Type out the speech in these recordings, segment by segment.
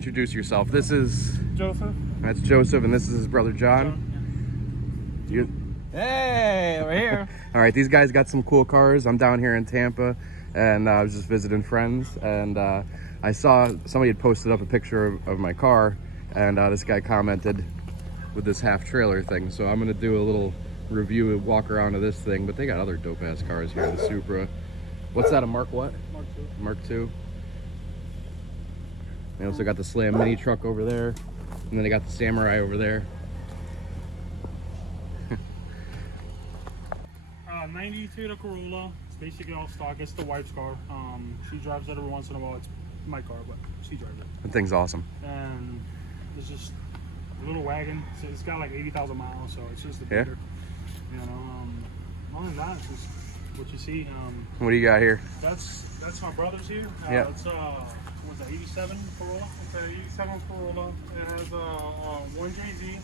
introduce yourself. This is Joseph. That's Joseph, and this is his brother John. Hey, we're here. All right, these guys got some cool cars. I'm down here in Tampa, and I was just visiting friends, and I saw somebody had posted up a picture of my car, and this guy commented with this half trailer thing. So I'm gonna do a little review and walk around of this thing. But they got other dope ass cars here. The Supra. What's that? A Mark what? Mark II. Mark II. They also got the Slam mini truck over there, and then they got the Samurai over there. 92 Toyota Corolla. It's basically all stock. It's the wife's car. She drives it every once in a while. It's my car, but she drives it. That thing's awesome. And it's just a little wagon. It's got like 80,000 miles, so it's just a bigger. You know, other than that, it's just what you see. What do you got here? That's my brother's here. Yeah. It's what's that? 87 Corolla. Okay, 87 Corolla. It has 1JZ.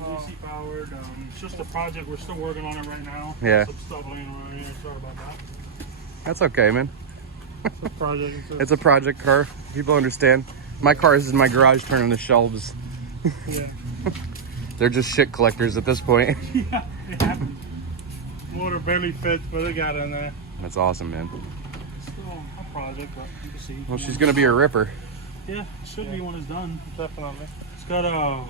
DC powered. It's just a project. We're still working on it right now. Yeah. Some stuff laying around here. Sorry about that. That's okay, man. It's a project. It's a project car. People understand. My car is in my garage turning the shelves. Yeah. They're just shit collectors at this point. Yeah, it happens. Motor barely fits, but they got it in there. That's awesome, man. It's still a project, but you can see. Well, she's gonna be a ripper. Yeah, it should be when it's done. Definitely. It's got a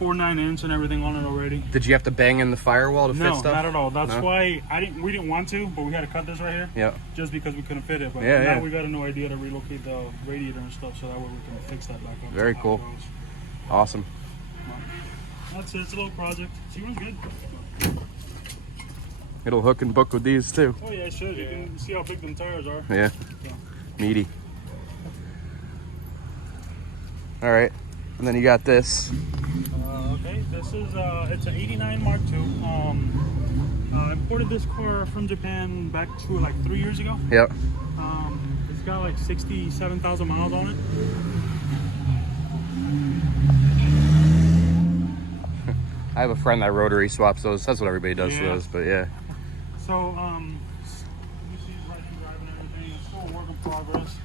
4.9 inch and everything on it already. Did you have to bang in the firewall to fit stuff? No, not at all. That's No? why we didn't want to, but we had to cut this right here. Yeah. Just because we couldn't fit it. But Yeah, now yeah. we got a new idea to relocate the radiator and stuff, so that way we can fix that back up. Very cool. Awesome. That's it. It's a little project. She runs good. It'll hook and book with these too. Oh yeah, it should. You can see how big them tires are. Yeah. So. Meaty. All right. And then you got this. Okay, this is it's an '89 Mark II. I imported this car from Japan back to like 3 years ago. Yep. It's got like 67,000 miles on it. I have a friend that rotary swaps those. That's what everybody does to those, but yeah. So, you see it's right and driving and everything. It's still a work in progress.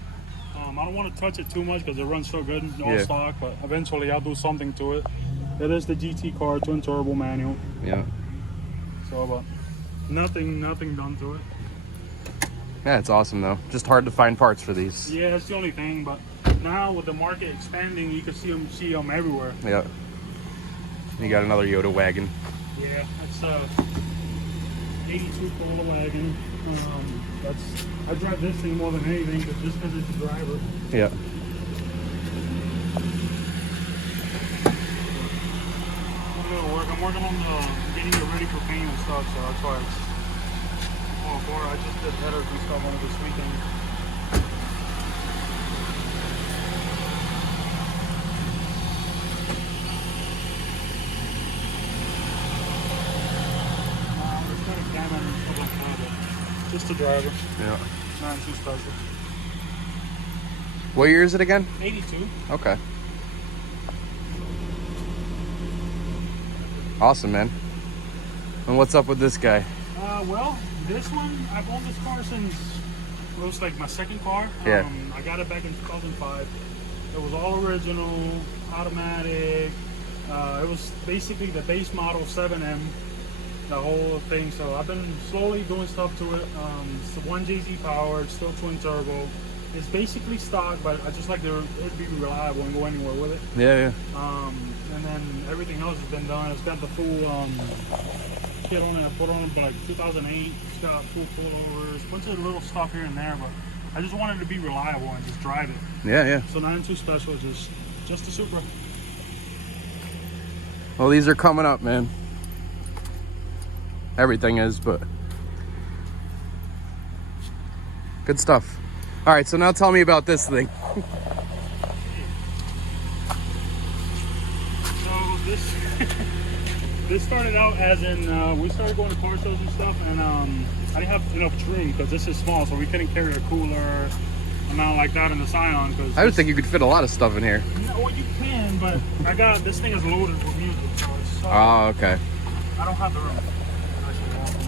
I don't want to touch it too much because it runs so good, all stock, but eventually I'll do something to it. It is the GT car, twin turbo manual. Yeah. So, but nothing done to it. Yeah, it's awesome though. Just hard to find parts for these. Yeah, that's the only thing, but now with the market expanding, you can see them everywhere. Yeah. You got another Yoda wagon. Yeah, it's a 82 Corolla wagon. I drive this thing more than anything, just because it's a driver. Yeah. I'm working on getting it ready for paint and stuff, so that's why it's all for. I just did headers and stuff on it this weekend. It's got a camera and stuff like that, but just a driver. Yeah. Not too special. What year is it again? 82. Okay. Awesome, man. And what's up with this guy? Well, this one, I've owned this car since it was like my second car. Yeah. I got it back in 2005. It was all original, automatic. It was basically the base model 7M, the whole thing. So I've been slowly doing stuff to it. It's the 1JZ powered, still twin turbo. It's basically stock, but I just like it be reliable and go anywhere with it. Yeah, yeah. And then everything else has been done. It's got the full kit on it. I put on it like 2008. It's got full pullovers, bunch of little stuff here and there, but I just wanted to be reliable and just drive it. Yeah, yeah. So nothing too special, just a Supra. Well, these are coming up, man. Everything is, but good stuff. All right, so now tell me about this thing. So this started out as in we started going to car shows and stuff, and I didn't have enough room because this is small, so we couldn't carry a cooler amount like that in the Scion. Cause I would think you could fit a lot of stuff in here. No, well, you can, but this thing is loaded with music, so it's Oh, okay. I don't have the room.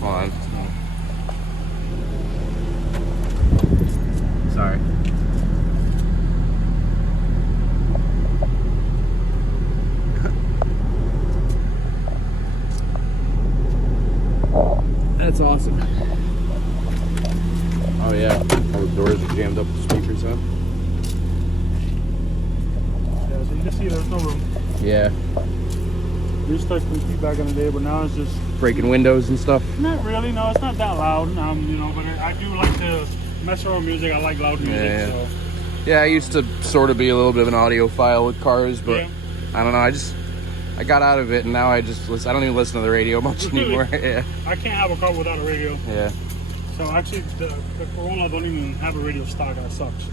Hold on. Sorry. You can see there's no room. Yeah. We used to compete back in the day, but now it's just Breaking windows and stuff. not really. No, it's not that loud. You know, but I do like to mess around with music. I like loud music. Yeah. So Yeah, I used to sort of be a little bit of an audiophile with cars, but yeah. I don't know. I got out of it, and now I just listen. I don't even listen to the radio much anymore. Yeah. I can't have a car without a radio. Yeah. So actually, the Corolla don't even have a radio stock. That sucks.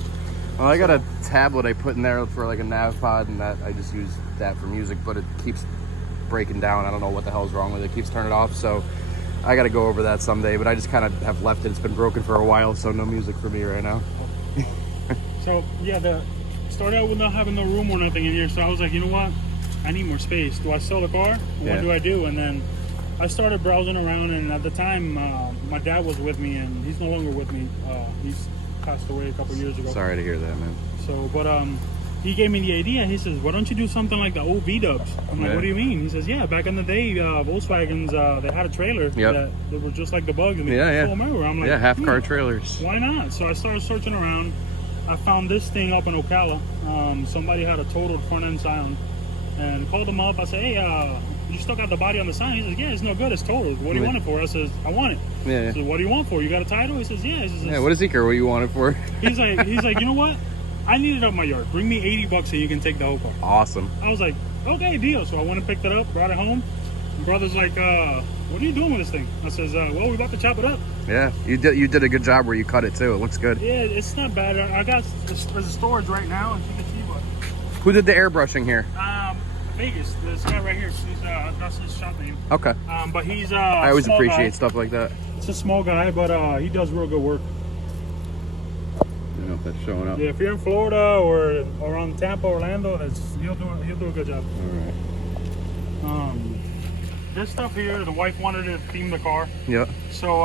Well, I got a tablet I put in there for like a nav pod, and that I just use that for music, but it keeps breaking down. I don't know what the hell's wrong with it. It keeps turning off, so I got to go over that someday, but I just kind of have left it. It's been broken for a while, so no music for me right now. So yeah, started out with not having no room or nothing in here. So I was like, you know what? I need more space. Do I sell the car? Yeah. What do I do? And then I started browsing around, and at the time, my dad was with me, and he's no longer with me. He's passed away a couple years ago. Sorry to hear that, man. So, but he gave me the idea. He says, why don't you do something like the old V-dubs? I'm like, Yeah. what do you mean? He says, yeah, back in the day, Volkswagens, they had a trailer that they were just like the Bugs. I mean, Yeah, yeah. I remember. I'm like, Yeah, half-car trailers. why not? So I started searching around. I found this thing up in Ocala. Somebody had a totaled front-end Scion. And called him up. I said, hey, you still got the body on the Scion? He says, yeah, it's no good. It's totaled. What do you want it for? I says, I want it. Yeah. I said, what do you want for? You got a title? He says, yeah. He says, Yeah, what does he care what you want it for? He's like, you know what? I need it up my yard. Bring me $80 so you can take the whole car. Awesome. I was like, okay, deal. So I went and picked it up, brought it home. My brother's like, what are you doing with this thing? I says, well, we're about to chop it up. Yeah, you did a good job where you cut it too. It looks good. Yeah, it's not bad. I got there's a storage right now, and you can see what. Who did the airbrushing here? Vegas. This guy right here. That's his shop name. Okay. But he's I always small appreciate guy. stuff like that. It's a small guy, but he does real good work. I don't know if that's showing up. Yeah, if you're in Florida or around Tampa, Orlando, he'll do a good job. All right. This stuff here, the wife wanted to theme the car. Yeah. So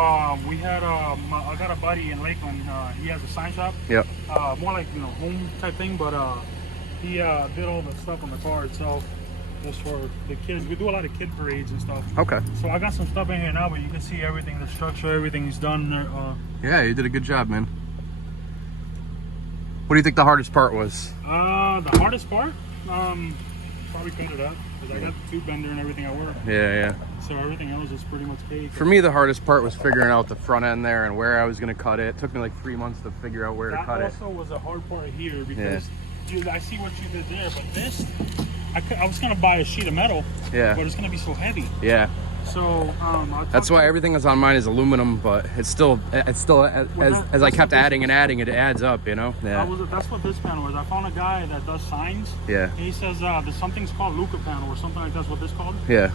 we had I got a buddy in Lakeland. He has a sign shop. Yeah. More like home type thing, but he did all the stuff on the car itself. Just for the kids. We do a lot of kid parades and stuff. Okay. So I got some stuff in here now, but you can see everything, the structure, everything's done. Yeah, you did a good job, man. What do you think the hardest part was? The hardest part, probably couldn't do that because I got the tube bender and everything at work. Yeah. So everything else is pretty much cake. For me, the hardest part was figuring out the front end there and where I was going to cut it. It took me like 3 months to figure out where to cut it. That also was a hard part here because, dude, I see what you did there, but this, I was gonna buy a sheet of metal. Yeah. But it's gonna be so heavy. Yeah. So that's why everything that's on mine is aluminum, but it's still as I kept adding and adding, it adds up, you know. Yeah. That's what this panel is. I found a guy that does signs. Yeah. And he says there's something's called Luca panel or something like that's what this called. Yeah.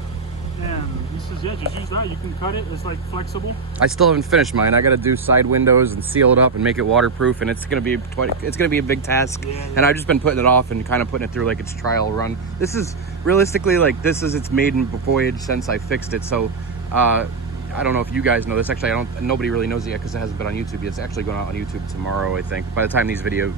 And he says, yeah, just use that. You can cut it. It's like flexible. I still haven't finished mine. I got to do side windows and seal it up and make it waterproof, and it's gonna be a big task. Yeah. And I've just been putting it off and kind of putting it through like its trial run. This is realistically like this is its maiden voyage since I fixed it. So I don't know if you guys know this. Actually, nobody really knows it yet because it hasn't been on YouTube yet. It's actually going out on YouTube tomorrow, I think. By the time this video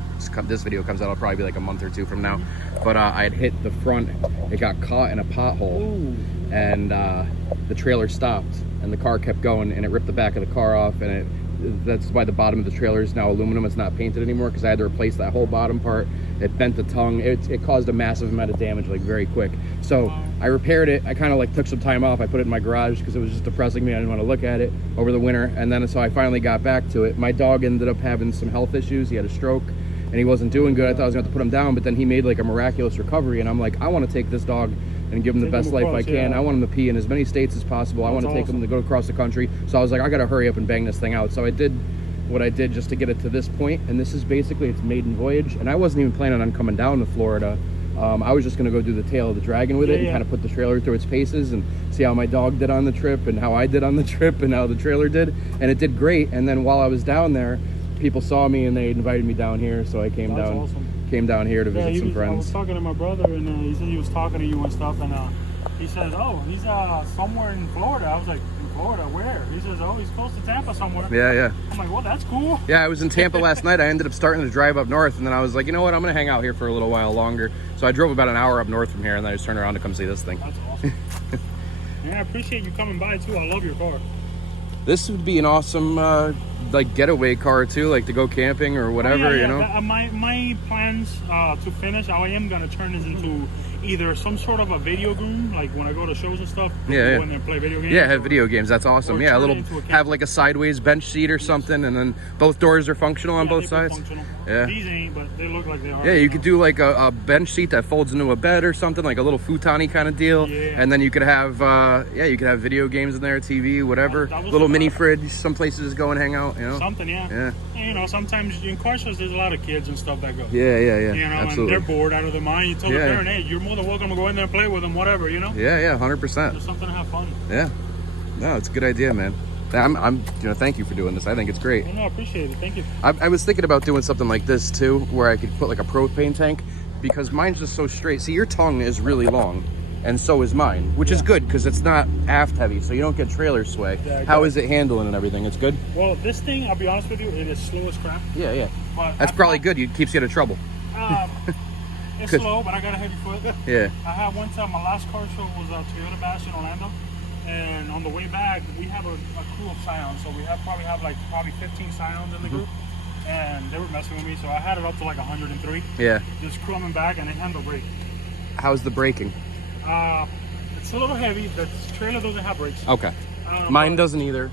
comes out, it'll probably be like a month or two from now. But I had hit the front. It got caught in a pothole. Ooh. And the trailer stopped and the car kept going and it ripped the back of the car off, and that's why the bottom of the trailer is now aluminum. It's not painted anymore because I had to replace that whole bottom part. It bent the tongue. It caused a massive amount of damage like very quick. So I repaired it. I kind of like took some time off. I put it in my garage because it was just depressing me. I didn't want to look at it over the winter. And then so I finally got back to it. My dog ended up having some health issues. He had a stroke and he wasn't doing good. I thought I was going to have to put him down, but then he made like a miraculous recovery, and I'm like, I want to take this dog and give him the best life I can. I want him to pee in as many states as possible. I want to take him to go across the country. So I was like, I got to hurry up and bang this thing out. So I did what I did just to get it to this point, and this is basically its maiden voyage. And I wasn't even planning on coming down to Florida. I was just going to go do the tail of the dragon with it and kind of put the trailer through its paces and see how my dog did on the trip and how I did on the trip and how the trailer did. And it did great. And then while I was down there, people saw me and they invited me down here, so I came down here to visit some friends. I was talking to my brother, and he said he was talking to you and stuff, and he says, oh, he's somewhere in Florida. I was like, in Florida, where? He says, oh, he's close to Tampa somewhere. Yeah. I'm like, well, that's cool. Yeah, I was in Tampa last night. I ended up starting to drive up north, and then I was like, you know what, I'm gonna hang out here for a little while longer. So I drove about an hour up north from here, and then I just turned around to come see this thing. That's awesome. Yeah, I appreciate you coming by too. I love your car. This would be an awesome like getaway car too, like to go camping or whatever, you know? My plans to finish, I am gonna turn this into either some sort of a video game, like when I go to shows and stuff. Go in there and play video games. Yeah, have video games. That's awesome. Yeah, a little have like a sideways bench seat or something, and then both doors are functional on both sides. Yeah. These ain't, but they look like they are. Yeah, you could do like a bench seat that folds into a bed or something, like a little futon-y kind of deal. Yeah. And then you could have you could have video games in there, TV, whatever. Little mini fridge. Some places go and hang out, you know. Something, yeah. Yeah. And, you know, sometimes in car shows there's a lot of kids and stuff that go. Yeah. You know, Absolutely. and they're bored out of their mind. You tell the parent, hey, you're more than welcome to go in there and play with them, whatever, you know. Yeah, 100%. There's something to have fun. Yeah. No, it's a good idea, man. I'm thank you for doing this. I think it's great. No, I appreciate it. Thank you. I was thinking about doing something like this too, where I could put like a propane tank, because mine's just so straight. See, your tongue is really long, and so is mine, which is good because it's not aft heavy, so you don't get trailer sway. Yeah, how is it handling and everything? It's good? Well, this thing, I'll be honest with you, it is slow as crap. Yeah. But That's probably good. It keeps you out of trouble. It's slow, but I got a heavy foot. Yeah. I had one time, my last car show was Toyota Bash in Orlando. And on the way back, we have a crew of Scions. So we probably 15 Scions in the group. And they were messing with me, so I had it up to like 103. Yeah. Just coming back, and it handled brake. How's the braking? It's a little heavy. The trailer doesn't have brakes. Okay. Mine doesn't either.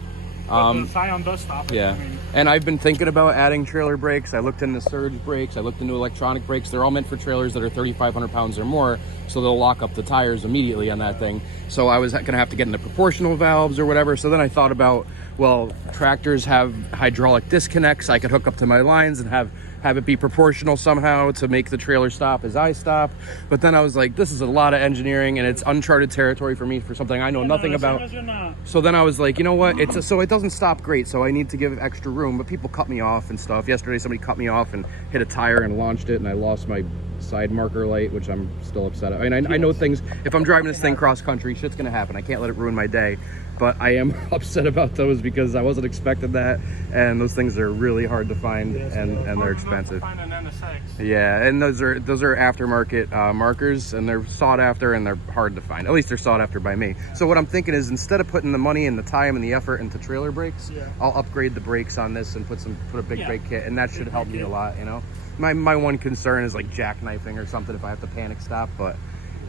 But the Scion does stop it. Yeah. I mean, and I've been thinking about adding trailer brakes. I looked into surge brakes. I looked into electronic brakes. They're all meant for trailers that are 3,500 pounds or more, so they'll lock up the tires immediately on that thing. So I was going to have to get into proportional valves or whatever. So then I thought about, well, tractors have hydraulic disconnects. I could hook up to my lines and have it be proportional somehow to make the trailer stop as I stop. But then I was like, this is a lot of engineering, and it's uncharted territory for me, for something I know nothing about. So then I was like, you know what? So it doesn't stop great, so I need to give extra room. But people cut me off and stuff. Yesterday, somebody cut me off and hit a tire and launched it, and I lost my side marker light, which I'm still upset at. I mean, I know things, if I'm driving this thing cross country, shit's gonna happen. I can't let it ruin my day. But I am upset about those because I wasn't expecting that, and those things are really hard to find, and they're expensive. Yeah, and those are aftermarket markers, and they're sought after, and they're hard to find. At least they're sought after by me. So what I'm thinking is, instead of putting the money and the time and the effort into trailer brakes, I'll upgrade the brakes on this and put a big brake kit, and that should help me a lot. You know, my one concern is like jackknifing or something if I have to panic stop, but.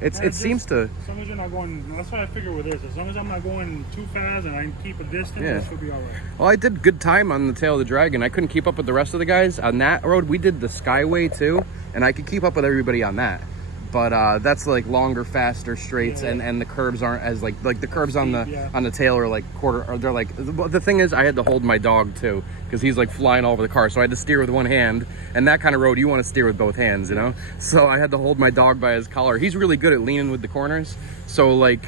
It seems to. As long as you're not going, that's what I figure with this. As long as I'm not going too fast and I can keep a distance, it should be all right. Well, I did good time on the Tail of the Dragon. I couldn't keep up with the rest of the guys on that road. We did the Skyway too, and I could keep up with everybody on that. But that's like longer, faster straights, and the curbs aren't as like the curbs on the tail are like quarter. Or they're like, the thing is, I had to hold my dog too because he's like flying all over the car, so I had to steer with one hand. And that kind of road, you want to steer with both hands, you know. So I had to hold my dog by his collar. He's really good at leaning with the corners. So like,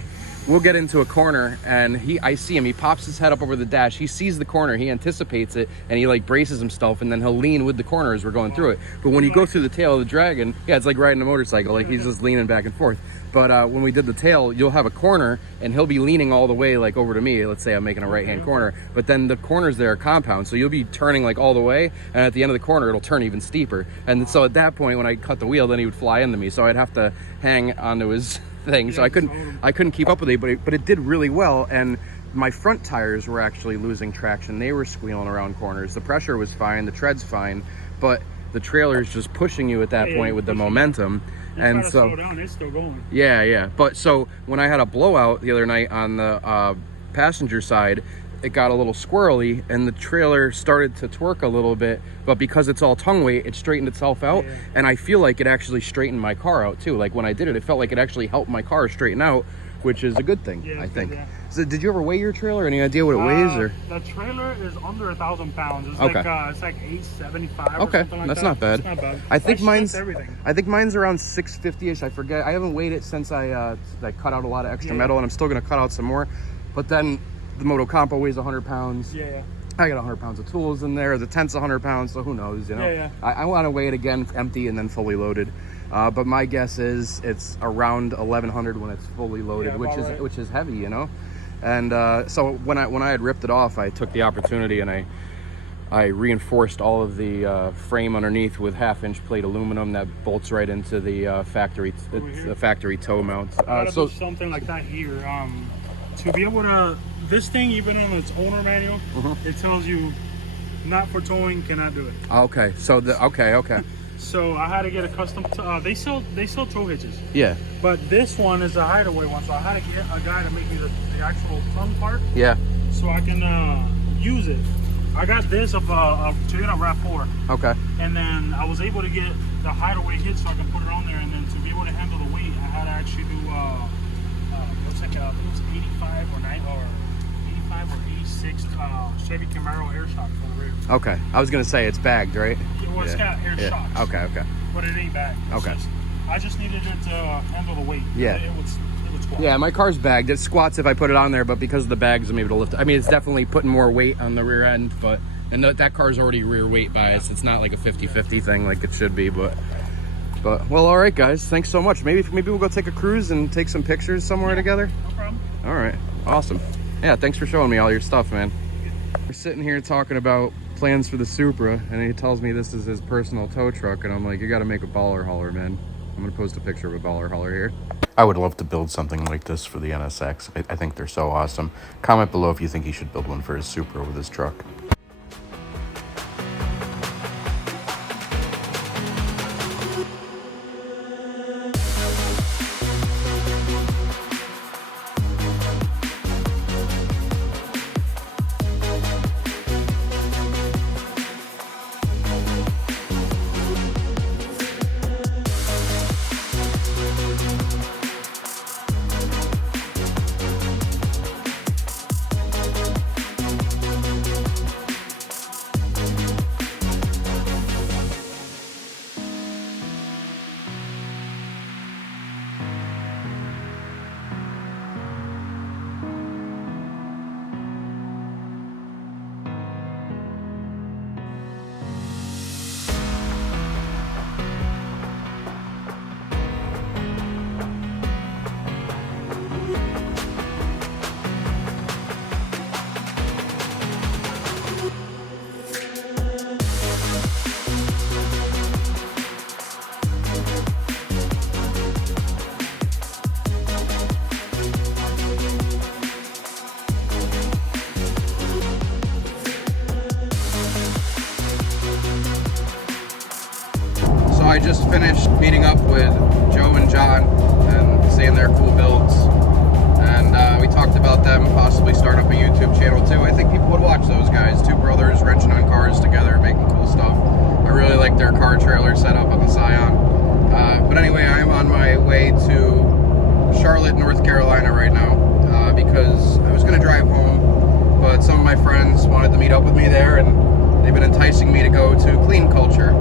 we'll get into a corner, and I see him. He pops his head up over the dash. He sees the corner. He anticipates it, and he like braces himself, and then he'll lean with the corner as we're going through it. But when you go through the Tail of the Dragon, it's like riding a motorcycle. Like he's just leaning back and forth. But when we did the tail, you'll have a corner, and he'll be leaning all the way like over to me. Let's say I'm making a right-hand corner, but then the corners there are compound, so you'll be turning like all the way, and at the end of the corner, it'll turn even steeper. And so at that point, when I cut the wheel, then he would fly into me. So I'd have to hang onto his thing. So I couldn't keep up with it, but it did really well. And my front tires were actually losing traction. They were squealing around corners. The pressure was fine, the tread's fine, but the trailer is just pushing you at that point with the momentum. And so slow down, it's still going. Yeah. But so when I had a blowout the other night on the passenger side, it got a little squirrely, and the trailer started to twerk a little bit, but because it's all tongue weight, it straightened itself out. And I feel like it actually straightened my car out too. Like when I did it, it felt like it actually helped my car straighten out, which is a good thing, I think. So did you ever weigh your trailer? Any idea what it weighs? Or the trailer is under 1,000 pounds. It's okay. It's like 875. Okay, or something like that's that. not bad. It's not bad. I think mine's everything. I think mine's around 650ish. I forget. I haven't weighed it since I cut out a lot of extra metal, and I'm still gonna cut out some more. But then the Moto Compo weighs 100 pounds. I got 100 pounds of tools in there. The tent's 100 pounds, so who knows, you know. I want to weigh it again, empty and then fully loaded. But my guess is it's around 1,100 when it's fully loaded, which is heavy, you know. And so when I had ripped it off, I took the opportunity and I reinforced all of the frame underneath with 1/2-inch plate aluminum that bolts right into the factory toe mount. So something like that here, to be able to, this thing, even on its owner manual, it tells you not for towing, cannot do it. Okay, so okay. So I had to get a custom. They sell tow hitches. Yeah. But this one is a hideaway one, so I had to get a guy to make me the actual tongue part. Yeah. So I can use it. I got this of Toyota RAV4. Okay. And then I was able to get the hideaway hitch so I can put it on there, and then to be able to handle the weight, I had to actually do what's like I think it was 85 or 86 Chevy Camaro air shock for the rear. Okay. I was gonna say it's bagged, right? Well, it's got air shocks. Okay. But it ain't bagged. I just needed it to handle the weight. Yeah. It would squat. Yeah, my car's bagged. It squats if I put it on there, but because of the bags, I'm able to lift it. I mean, it's definitely putting more weight on the rear end, and that car's already rear weight biased. It's not like a 50-50 thing like it should be, but well, all right, guys. Thanks so much. Maybe we'll go take a cruise and take some pictures somewhere together. No problem. All right. Awesome. Yeah, thanks for showing me all your stuff, man. We're sitting here talking about plans for the Supra, and he tells me this is his personal tow truck, and I'm like, you got to make a baller hauler, man. I'm gonna post a picture of a baller hauler here. I would love to build something like this for the NSX. I think they're so awesome. Comment below if you think he should build one for his Supra with his truck. I just finished meeting up with Joe and John and seeing their cool builds, and we talked about them possibly starting up a YouTube channel too. I think people would watch those guys, two brothers wrenching on cars together, making cool stuff. I really like their car trailer setup on the Scion. But anyway, I'm on my way to Charlotte, North Carolina right now because I was going to drive home, but some of my friends wanted to meet up with me there, and they've been enticing me to go to Clean Culture.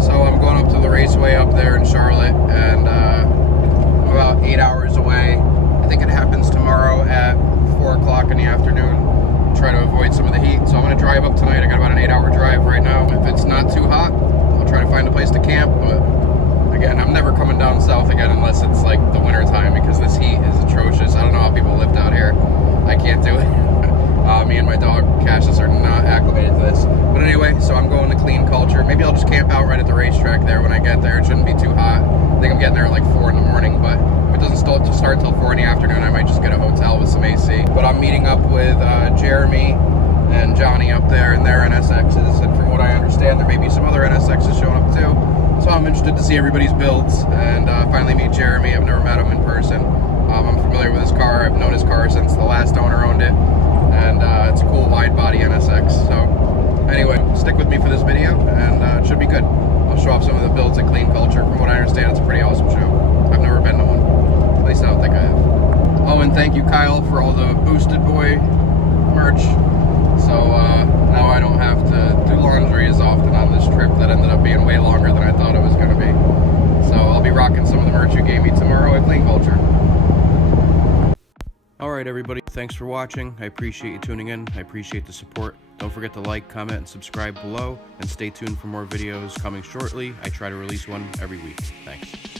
So I'm going up to the raceway up there in Charlotte, and I'm about 8 hours away. I think it happens tomorrow at 4 o'clock in the afternoon. Try to avoid some of the heat. So I'm going to drive up tonight. I got about an 8-hour drive right now. If it's not too hot, I'll try to find a place to camp. But again, I'm never coming down south again unless it's like the winter time, because this heat is atrocious. I don't know how people lived out here. I can't do it. Me and my dog Cassius are not acclimated to this. But anyway, so I'm going to Clean Culture. Maybe I'll just camp out right at the racetrack there when I get there. It shouldn't be too hot. I think I'm getting there at like 4 in the morning, but if it doesn't start till 4 in the afternoon, I might just get a hotel with some AC. But I'm meeting up with Jeremy and Johnny up there in their NSXs, and from what I understand, there may be some other NSXs showing up too. So I'm interested to see everybody's builds and finally meet Jeremy. I've never met him in person. I'm familiar with his car. I've known his car since the last owner owned it. And it's a cool wide body NSX. So anyway, stick with me for this video, and it should be good. I'll show off some of the builds at Clean Culture. From what I understand, it's a pretty awesome show. I've never been to one. At least I don't think I have. Oh, and thank you, Kyle, for all the Boosted Boy merch. So now I don't have to do laundry as often on this trip that ended up being way longer than I thought it was going to be. So I'll be rocking some of the merch you gave me tomorrow at Clean Culture. Alright everybody, thanks for watching. I appreciate you tuning in. I appreciate the support. Don't forget to like, comment, and subscribe below, and stay tuned for more videos coming shortly. I try to release one every week. Thanks.